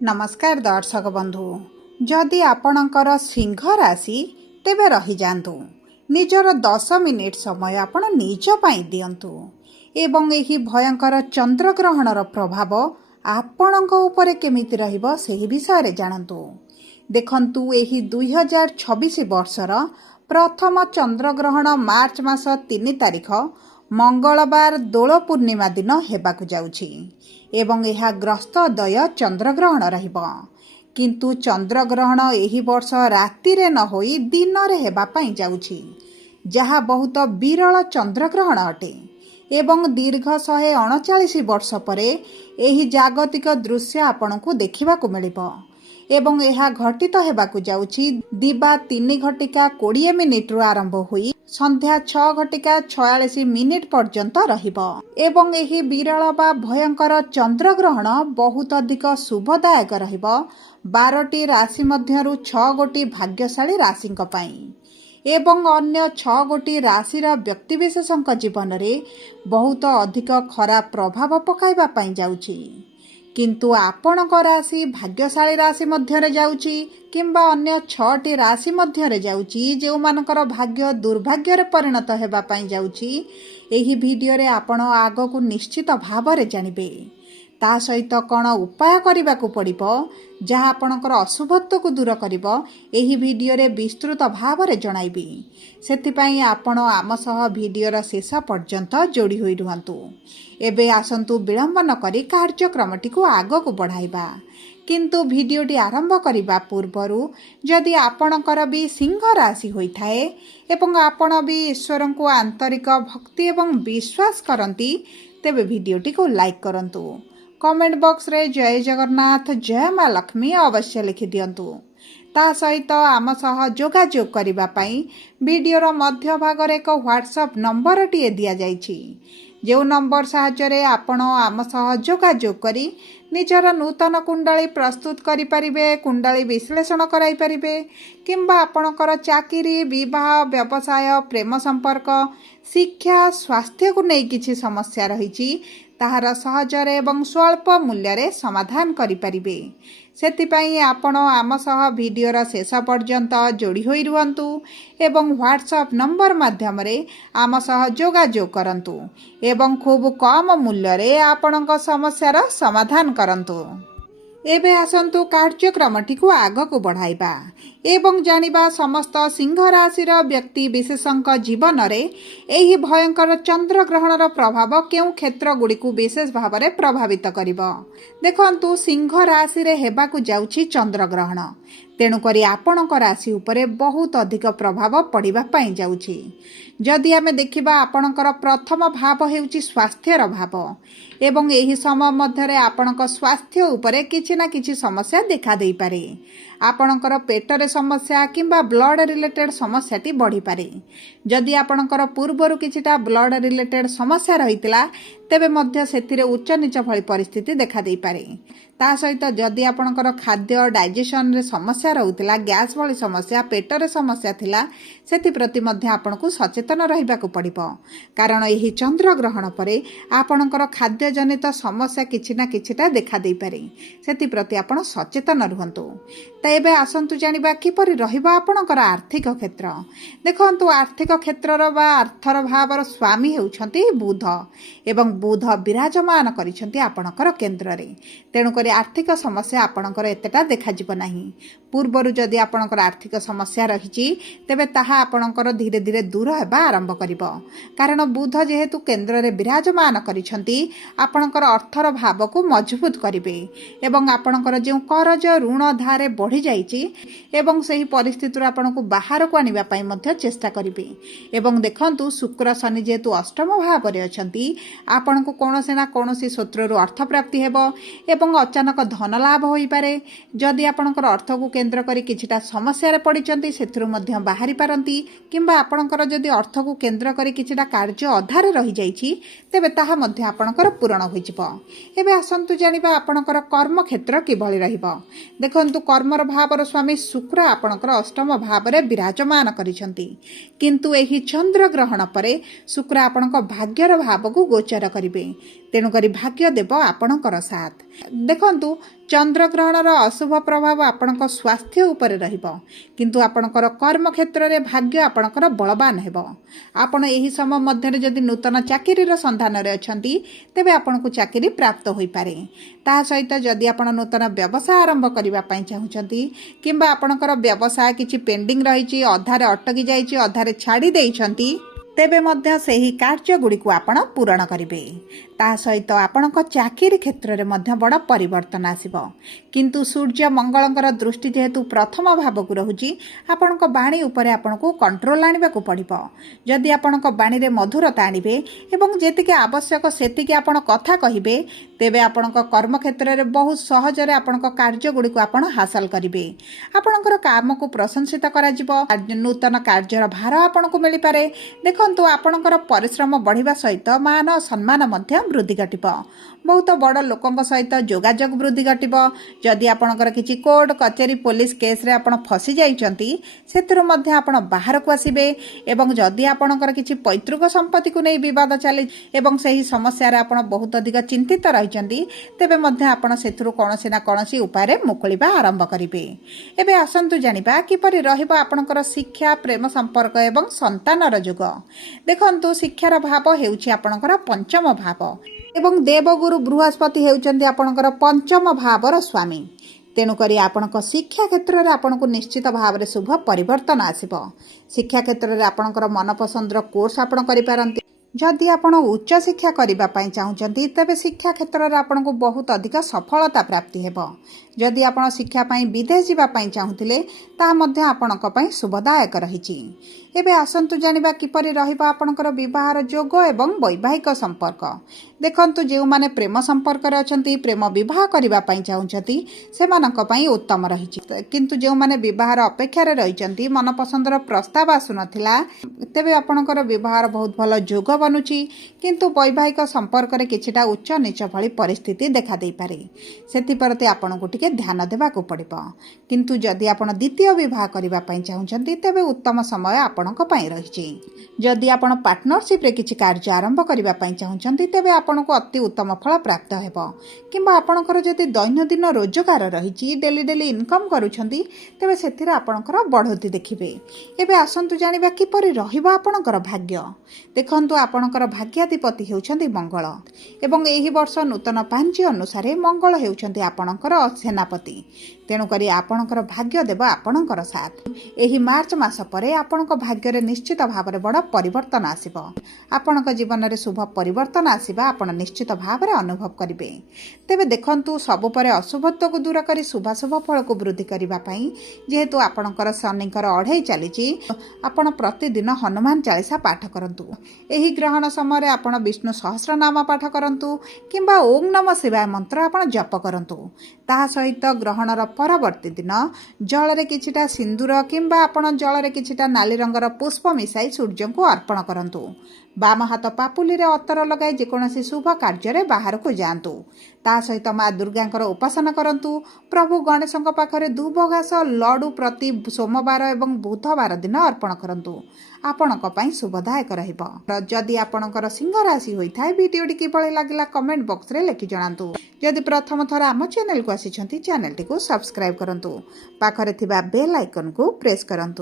नमस्कार दर्शक बंधु। जदि आपणकर सिंह राशि तेबे रही जातु निजर 10 मिनिट समय आपण निज पाई दियंतु एवं एही भयंकर चंद्रग्रहणर प्रभाव आपणक उपरे केमिति रहिबो सेही विषय रे जानतु। देखंतु एही 2026 वर्षर प्रथम चंद्रग्रहण मार्च मास 3 तारिख मंगलवार दोल पूर्णिमा दिन हेबाकु जाउछि एवं यह ग्रस्तदय चंद्रग्रहण रहिबो। किंतु चंद्रग्रहण एही वर्ष राति रे न होई दिन रे हेबा पई जाउछि, जहा बहुत विरल चंद्रग्रहण अटे एवं दीर्घ 139 वर्ष परे एही जागतिक दृश्य आपनकु देखिबाकु मिलिबो एवं यह घटित हेबाकु जाउछि दिबा 3 घटिका 20 मिनिट रु आरंभ होई संध्या 6 घटिका 46 मिनिट पर्यंत रहिबो एवं एही विरल बा भयंकर चंद्रग्रहण बहुत अधिक शुभदायक रहिबो 12टी राशि मध्यरु 6 गोटी भाग्यशाली राशिंक पई एवं अन्य 6 गोटी राशिर व्यक्तिविशेषଙ୍କ जीवन रे बहुत अधिक खराब प्रभाव पकाइबा पई जाउछि। किंतु आपणक राशि भाग्यशाली राशि मध्यरे जाउछि किंबा अन्य 6टी राशि मध्यरे जाउछि जो मानकर भाग्य दुर्भाग्य रे परिणत हेबा पई जाउछि। एही वीडियो रे आपण आगकु निश्चित भाव रे जानिबे ता सहित कौन उपाय करने को पड़िबो जहाँ आपणकर अशुभत्व को दूर करिबो एही वीडियो रे विस्तृत भाव रे जणाइबी। सेथिपाई आपण आम सह वीडियोर शेष पर्यंत जोड़ी होई रुहंतु। एबे आसंतु विलंब न करी कार्यक्रमटी को आगकु बढ़ाइबा। किंतु वीडियोटी आरंभ करिबा पूर्वरु जदि आपणकर भी सिंह राशि होइथाए एवं आपण भी ईश्वर को आंतरिक भक्ति एवं विश्वास करंती तेबे वीडियोटी को लाइक करंतु। कमेंट बॉक्स रे जय जगन्नाथ जय माँ लक्ष्मी अवश्य लिखि दियंतु। ता सहित आम सह जोगाजोग करिबा पई वीडियोर मध्य भाग रे एक व्हाट्सएप नंबर टिए दिया जाइछि जो नंबर साहाय्य रे आपण आम सह जोगाजोग करी निजर नूतन कुंडली प्रस्तुत करि परिबे, कुंडली विश्लेषण कराई परिबे किंबा आपणकर चाकरी विवाह व्यवसाय प्रेम संपर्क शिक्षा स्वास्थ्य को नहीं किछि समस्या रहिछि ताहार सहजरे एवं स्वल्प मूल्य रे समाधान करि परिबे। सेतिपाई आपण आम सह वीडियोर शेष पर्यंत जोड़ी होई रुहंतु एवं व्हाट्सएप नंबर माध्यम रे आम सह जोगाजोग करंतु एवं खूब कम मूल्य रे आपणक समस्यार समाधान करंतु। एबे आसंतु कार्यक्रमटी को आगकु बढ़ाइबा एवं जानिबा समस्त सिंह राशिर व्यक्ति विशेषଙ୍କ जीवन रे एही भयंकर चंद्रग्रहणर प्रभाव केउ क्षेत्र गुडी को विशेष भाव रे प्रभावित करिवो। देखंतु सिंह राशि रे हेबाकु जाउछि चंद्रग्रहण, तेणु करी आपणक राशि उपरे बहुत अधिक प्रभाव पड़िबा पई जाउछि। जदि आमे देखिबा आपणकर प्रथम भाव हेउछि स्वास्थ्यर भाव एवं एही समय मध्यरे आपणक स्वास्थ्य उपरे किछि ना किछि समस्या देखा देई पारे। आपणकर पेटरे समस्या किंबा ब्लड रिलेटेड समस्याटी बढ़ी पारे। जदि आपणकर पूर्वरु किछिटा ब्लड रिलेटेड समस्या रहितला तेबे मध्य सेतिरे उच्च नीच भଳି परिस्थिति देखा देई पारे। ता सहित जदि आपणकर खाद्य डाइजेशन रे समस्या रहुतला, गैस भଳି समस्या पेटरे समस्या थिला सेति प्रति मध्य आपणकु सचेतन रहिबाकु पड़िबो, कारण एही चंद्र ग्रहण परे आपणकर खाद्य जनित समस्या किछि ना किछिटा देखा देई पारे। सेति प्रति आपण सचेतन रुहंतु। तेबे आसंतु जानिबा किपरि रहिबा आपणकर आर्थिक क्षेत्र। देखंतु आर्थिक क्षेत्रर बा अर्थर भावर स्वामी हेउछंती बुध एवं बुध विराजमान करिछंती आपणकर केंद्र रे, तेणु करी आर्थिक समस्या आपणकर एतेटा देखा जिवो नाही। पूर्वरु जदि आपणकर आर्थिक समस्या रहिछि तेबे ताहा आपणकर धीरे धीरे दूर हेबा आरंभ करिवो, कारण बुध जेहेतु केंद्र रे विराजमान करिछंती आपणकर अर्थर भाव को मजबूत करिवे एवं आपणकर जे करज ऋण धारे बढ़ी जाइछि एवं सही परिस्थिति आपणको बाहर को आनिबा पई मध्य चेष्टा करिवे। एवं देखंतु शुक्र शनि जेहेतु अष्टम भाव रे अछंती आपणको कोनोसे ना कोनोसी सूत्ररु अर्थ प्राप्ति हेबो एवं अचानक धन लाभ होई पारे। जदि आपणकर अर्थ को केंद्र करी किछिटा समस्या रे पडिचंती सेथुरु मध्य बाहरी पारंती किंबा आपणकर जदि अर्थ को केंद्र करी किछिटा कार्य अधारे रही जाइछि तेबे ताहा मध्य आपणकर पूर्ण होई जिवो। एबे आसंतु जानिबा आपणकर कर्म क्षेत्र किभଳି रहिबो। देखंतु कर्मर भावर स्वामी शुक्र आपणकर अष्टम भाव रे विराजमान करिसंती, किंतु एही चंद्र ग्रहण परे शुक्र आपणक भाग्यर भाव को गोचर करिवे। ତେଣୁକରି ଭାଗ୍ୟ ଦେବ ଆପଣଙ୍କର ସାଥ। ଦେଖନ୍ତୁ, ଚନ୍ଦ୍ରଗ୍ରହଣର ଅଶୁଭ ପ୍ରଭାବ ଆପଣଙ୍କ ସ୍ୱାସ୍ଥ୍ୟ ଉପରେ ରହିବ, କିନ୍ତୁ ଆପଣଙ୍କର କର୍ମକ୍ଷେତ୍ରରେ ଭାଗ୍ୟ ଆପଣଙ୍କର ବଳବାନ ହେବ। ଆପଣ ଏହି ସମୟ ମଧ୍ୟରେ ଯଦି ନୂତନ ଚାକିରିର ସନ୍ଧାନରେ ଅଛନ୍ତି, ତେବେ ଆପଣଙ୍କୁ ଚାକିରି ପ୍ରାପ୍ତ ହୋଇପାରେ। ତାହା ସହିତ ଯଦି ଆପଣ ନୂତନ ବ୍ୟବସାୟ ଆରମ୍ଭ କରିବା ପାଇଁ ଚାହୁଁଛନ୍ତି କିମ୍ବା ଆପଣଙ୍କର ବ୍ୟବସାୟ କିଛି ପେଣ୍ଡିଂ ରହିଛି, ଅଧାରେ ଅଟକି ଯାଇଛି, ଅଧାରେ ଛାଡ଼ି ଦେଇଛନ୍ତି, ତେବେ ମଧ୍ୟ ସେହି କାର୍ଯ୍ୟଗୁଡ଼ିକୁ ଆପଣ ପୂରଣ କରିବେ। ତାହା ସହିତ ଆପଣଙ୍କ ଚାକିରି କ୍ଷେତ୍ରରେ ମଧ୍ୟ ବଡ଼ ପରିବର୍ତ୍ତନ ଆସିବ। କିନ୍ତୁ ସୂର୍ଯ୍ୟ ମଙ୍ଗଳଙ୍କର ଦୃଷ୍ଟି ଯେହେତୁ ପ୍ରଥମ ଭାବକୁ ରହୁଛି, ଆପଣଙ୍କ ବାଣୀ ଉପରେ ଆପଣଙ୍କୁ କଣ୍ଟ୍ରୋଲ ଆଣିବାକୁ ପଡ଼ିବ। ଯଦି ଆପଣଙ୍କ ବାଣୀରେ ମଧୁରତା ଆଣିବେ ଏବଂ ଯେତିକି ଆବଶ୍ୟକ ସେତିକି ଆପଣ କଥା କହିବେ, ତେବେ ଆପଣଙ୍କ କର୍ମକ୍ଷେତ୍ରରେ ବହୁତ ସହଜରେ ଆପଣଙ୍କ କାର୍ଯ୍ୟଗୁଡ଼ିକୁ ଆପଣ ହାସଲ କରିବେ। ଆପଣଙ୍କର କାମକୁ ପ୍ରଶଂସିତ କରାଯିବ। ନୂତନ କାର୍ଯ୍ୟର ଭାର ଆପଣଙ୍କୁ ମିଳିପାରେ। ଦେଖନ୍ତୁ, ଆପଣଙ୍କର ପରିଶ୍ରମ ବଢ଼ିବା ସହିତ ମାନ ସମ୍ମାନ ମଧ୍ୟ ବୃଦ୍ଧି ଘଟିବ। ବହୁତ ବଡ଼ ଲୋକଙ୍କ ସହିତ ଯୋଗାଯୋଗ ବୃଦ୍ଧି ଘଟିବ। ଯଦି ଆପଣଙ୍କର କିଛି କୋର୍ଟ କଚେରୀ ପୋଲିସ କେସ୍ରେ ଆପଣ ଫସି ଯାଇଛନ୍ତି, ସେଥିରୁ ମଧ୍ୟ ଆପଣ ବାହାରକୁ ଆସିବେ। ଏବଂ ଯଦି ଆପଣଙ୍କର କିଛି ପୈତୃକ ସମ୍ପତ୍ତିକୁ ନେଇ ବିବାଦ ଚାଲି ଏବଂ ସେହି ସମସ୍ୟାରେ ଆପଣ ବହୁତ ଅଧିକ ଚିନ୍ତିତ ରହିଛନ୍ତି, ତେବେ ମଧ୍ୟ ଆପଣ ସେଥିରୁ କୌଣସି ନା କୌଣସି ଉପାୟରେ ମୁକୁଳିବା ଆରମ୍ଭ କରିବେ। ଏବେ ଆସନ୍ତୁ ଜାଣିବା କିପରି ରହିବ ଆପଣଙ୍କର ଶିକ୍ଷା, ପ୍ରେମ ସମ୍ପର୍କ ଏବଂ ସନ୍ତାନର ଯୁଗ। ଦେଖନ୍ତୁ, ଶିକ୍ଷାର ଭାବ ହେଉଛି ଆପଣଙ୍କର ପଞ୍ଚମ ଭାବ ଏବଂ ଦେବଗୁରୁ ବୃହସ୍ପତି ହେଉଛନ୍ତି ଆପଣଙ୍କର ପଞ୍ଚମ ଭାବର ସ୍ୱାମୀ। ତେଣୁକରି ଆପଣଙ୍କ ଶିକ୍ଷା କ୍ଷେତ୍ରରେ ଆପଣଙ୍କୁ ନିଶ୍ଚିତ ଭାବରେ ଶୁଭ ପରିବର୍ତ୍ତନ ଆସିବ। ଶିକ୍ଷା କ୍ଷେତ୍ରରେ ଆପଣଙ୍କର ମନପସନ୍ଦର କୋର୍ସ ଆପଣ କରିପାରନ୍ତି। ଯଦି ଆପଣ ଉଚ୍ଚଶିକ୍ଷା କରିବା ପାଇଁ ଚାହୁଁଛନ୍ତି, ତେବେ ଶିକ୍ଷା କ୍ଷେତ୍ରରେ ଆପଣଙ୍କୁ ବହୁତ ଅଧିକ ସଫଳତା ପ୍ରାପ୍ତି ହେବ। ଯଦି ଆପଣ ଶିକ୍ଷା ପାଇଁ ବିଦେଶ ଯିବା ପାଇଁ ଚାହୁଁଥିଲେ, ତାହା ମଧ୍ୟ ଆପଣଙ୍କ ପାଇଁ ଶୁଭଦାୟକ ରହିଛି। ଏବେ ଆସନ୍ତୁ ଜାଣିବା କିପରି ରହିବ ଆପଣଙ୍କର ବିବାହର ଯୋଗ ଏବଂ ବୈବାହିକ ସମ୍ପର୍କ। ଦେଖନ୍ତୁ, ଯେଉଁମାନେ ପ୍ରେମ ସମ୍ପର୍କରେ ଅଛନ୍ତି, ପ୍ରେମ ବିବାହ କରିବା ପାଇଁ ଚାହୁଁଛନ୍ତି, ସେମାନଙ୍କ ପାଇଁ ଉତ୍ତମ ରହିଛି। କିନ୍ତୁ ଯେଉଁମାନେ ବିବାହର ଅପେକ୍ଷାରେ ରହିଛନ୍ତି, ମନପସନ୍ଦର ପ୍ରସ୍ତାବ ଆସୁନଥିଲା, ତେବେ ଆପଣଙ୍କର ବିବାହର ବହୁତ ଭଲ ଯୋଗ ବନୁଛି। କିନ୍ତୁ ବୈବାହିକ ସମ୍ପର୍କରେ କିଛିଟା ଉଚ୍ଚ ନିଚ ଭଳି ପରିସ୍ଥିତି ଦେଖାଦେଇପାରେ। ସେଥିପ୍ରତି ଆପଣଙ୍କୁ ଟିକେ ଧ୍ୟାନ ଦେବାକୁ ପଡ଼ିବ। କିନ୍ତୁ ଯଦି ଆପଣ ଦ୍ୱିତୀୟ ବିବାହ କରିବା ପାଇଁ ଚାହୁଁଛନ୍ତି, ତେବେ ଉତ୍ତମ ସମୟ ଆପଣଙ୍କ ପାଇଁ ରହିଛି। ଯଦି ଆପଣ ପାର୍ଟନରସିପ୍ରେ କିଛି କାର୍ଯ୍ୟ ଆରମ୍ଭ କରିବା ପାଇଁ ଚାହୁଁଛନ୍ତି, ତେବେ ଆପଣଙ୍କୁ ଅତି ଉତ୍ତମ ଫଳ ପ୍ରାପ୍ତ ହେବ। କିମ୍ବା ଆପଣଙ୍କର ଯଦି ଦୈନନ୍ଦିନ ରୋଜଗାର ରହିଛି, ଡେଲି ଇନକମ୍ କରୁଛନ୍ତି, ତେବେ ସେଥିରେ ଆପଣଙ୍କର ବଢ଼ୋତରୀ ଦେଖିବେ। ଏବେ ଆସନ୍ତୁ ଜାଣିବା କିପରି ରହିବ ଆପଣଙ୍କର ଭାଗ୍ୟ। ଦେଖନ୍ତୁ, ଆପଣଙ୍କର ଭାଗ୍ୟାଧିପତି ହେଉଛନ୍ତି ମଙ୍ଗଳ ଏବଂ ଏହି ବର୍ଷ ନୂତନ ପାଞ୍ଜି ଅନୁସାରେ ମଙ୍ଗଳ ହେଉଛନ୍ତି ଆପଣଙ୍କର ସେନାପତି। ତେଣୁକରି ଆପଣଙ୍କର ଭାଗ୍ୟ ଦେବ ଆପଣଙ୍କର ସାଥ। ଏହି ମାର୍ଚ୍ଚ ମାସ ପରେ ଆପଣଙ୍କ ଭାଗ୍ୟରେ ନିଶ୍ଚିତ ଭାବରେ ବଡ଼ ପରିବର୍ତ୍ତନ ଆସିବ। ଆପଣଙ୍କ ଜୀବନରେ ଶୁଭ ପରିବର୍ତ୍ତନ ଆସିବା ଆପଣ ନିଶ୍ଚିତ ଭାବରେ ଅନୁଭବ କରିବେ। ତେବେ ଦେଖନ୍ତୁ, ସବୁ ପରେ ଅଶୁଭତ୍ୱକୁ ଦୂର କରି ଶୁଭାଶୁଭ ଫଳକୁ ବୃଦ୍ଧି କରିବା ପାଇଁ ଯେହେତୁ ଆପଣଙ୍କର ଶନିଙ୍କର ଅଢ଼େଇ ଚାଲିଛି, ଆପଣ ପ୍ରତିଦିନ ହନୁମାନ ଚାଳିଶା ପାଠ କରନ୍ତୁ। ଏହି ଗ୍ରହଣ ସମୟରେ ଆପଣ ବିଷ୍ଣୁ ସହସ୍ରନାମ ପାଠ କରନ୍ତୁ କିମ୍ବା ଓಂ ନମ ଶିବାୟ ମନ୍ତ୍ର ଆପଣ ଜପ କରନ୍ତୁ। ତାହା ସହିତ ଗ୍ରହଣର ପରବର୍ତ୍ତୀ ଦିନ ଜଳରେ କିଛିଟା ସିନ୍ଦୁର କିମ୍ବା ଆପଣ ଜଳରେ କିଛିଟା ନାଲି ରଙ୍ଗର ପୁଷ୍ପ ମିଶାଇ ସୂର୍ଯ୍ୟଙ୍କୁ ଅର୍ପଣ କରନ୍ତୁ। ବାମ ହାତ ପାପୁଲିରେ ଅତର ଲଗାଇ ଯେକୌଣସି ଶୁଭ କାର୍ଯ୍ୟରେ ବାହାରକୁ ଯାଆନ୍ତୁ। ତାହା ସହିତ ମା ଦୁର୍ଗାଙ୍କର ଉପାସନା କରନ୍ତୁ। ପ୍ରଭୁ ଗଣେଶଙ୍କ ପାଖରେ ଦୁବ ଘାସ ଲଡ଼ୁ ପ୍ରତି ସୋମବାର ଏବଂ ବୁଧବାର ଦିନ ଅର୍ପଣ କରନ୍ତୁ। ଆପଣଙ୍କ ପାଇଁ ଶୁଭଦାୟକ ରହିବ। ଯଦି ଆପଣଙ୍କର ସିଂହ ରାଶି ହୋଇଥାଏ, ଭିଡ଼ିଓଟି କିଭଳି ଲାଗିଲା କମେଣ୍ଟ ବକ୍ସରେ ଲେଖି ଜଣାନ୍ତୁ। ଯଦି ପ୍ରଥମ ଥର ଆମ ଚ୍ୟାନେଲକୁ ଆସିଛନ୍ତି, ଚ୍ୟାନେଲଟିକୁ ସବସ୍କ୍ରାଇବ୍ କରନ୍ତୁ। ପାଖରେ ଥିବା ବେଲ୍ ଆଇକନକୁ ପ୍ରେସ୍ କରନ୍ତୁ।